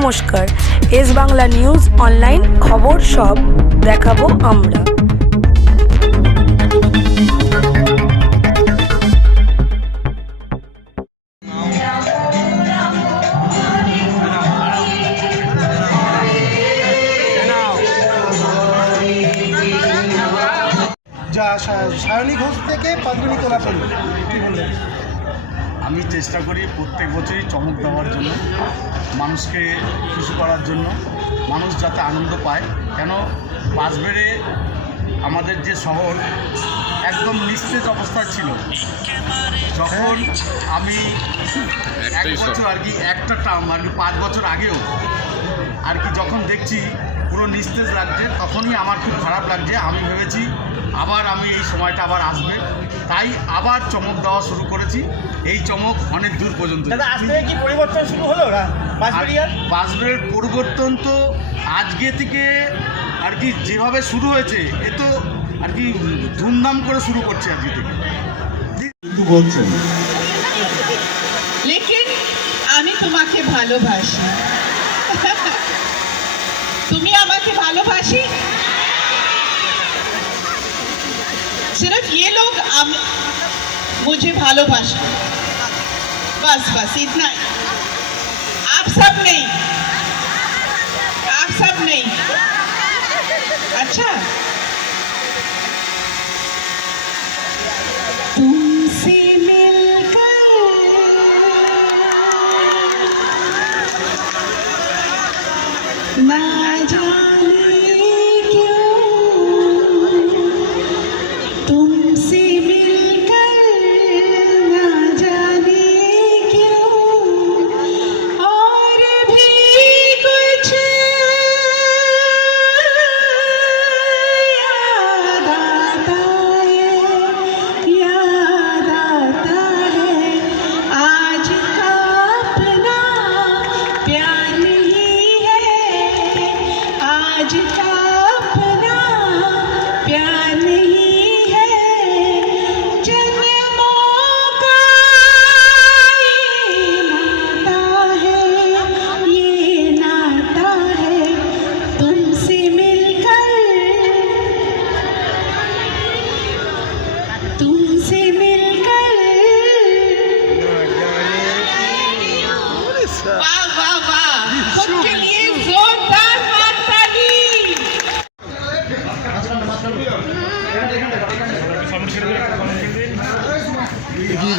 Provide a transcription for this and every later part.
নমস্কার। S Bangla news online খবর সব দেখাবো আমরা। যা সায়নী ঘোষ থেকে কোলাপল্লী কি বলবেন আমি চেষ্টা করি প্রত্যেক বছরই চমক দেওয়ার জন্য, মানুষকে খুশি করার জন্য, মানুষ যাতে আনন্দ পায়। কেন? বাসবেড়ে আমাদের যে শহর, একদম নিস্তেজ অবস্থা ছিল। যখন আমি এক বছর আর কি, একটা টার্ম আর কি, পাঁচ বছর আগেও আর কি যখন দেখছি পুরো নিস্তেজ লাগছে তখনই আমার খুব খারাপ লাগছে। আমি ভেবেছি আবার আমি এই সময়টা আবার আসবে। তাই আবার চমক দেওয়া শুরু করেছি। এই চমক অনেক দূর পর্যন্ত দাদা কি পরিবর্তন শুরু হলো? না পরিবর্তন তো আজকে থেকে আর কি যেভাবে শুরু হয়েছে এ তো আর কি ধুমধাম করে শুরু করছে আজকে থেকে। কিন্তু বলছেন। লেকিন আমি তোমাকে ভালোবাসি। তুমি सिर्फ़ ये लोग हम मुझे भालोबाशा बस बस, इतना। आप सब नहीं। आप सब नहीं। अच्छा। तुमसे मिलकर जाने see me.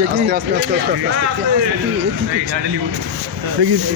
দেখি আস্তে আস্তে আস্তে আস্তে আস্তে দেখি দেখি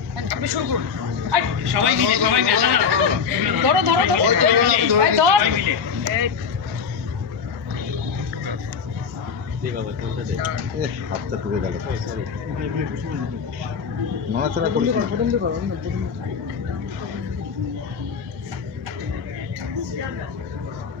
আপনি শুরু করুন। সবাই মিলে সবাই মিলে ধরো ধরো ধরো। সবাই মিলে হাতটা তুলে গেল নড়াচড়া করলে Thank you.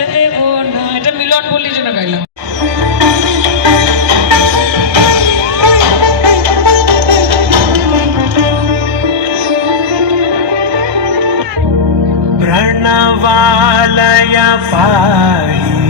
लावून बोलली जुनं गायला प्रणवालया पाळी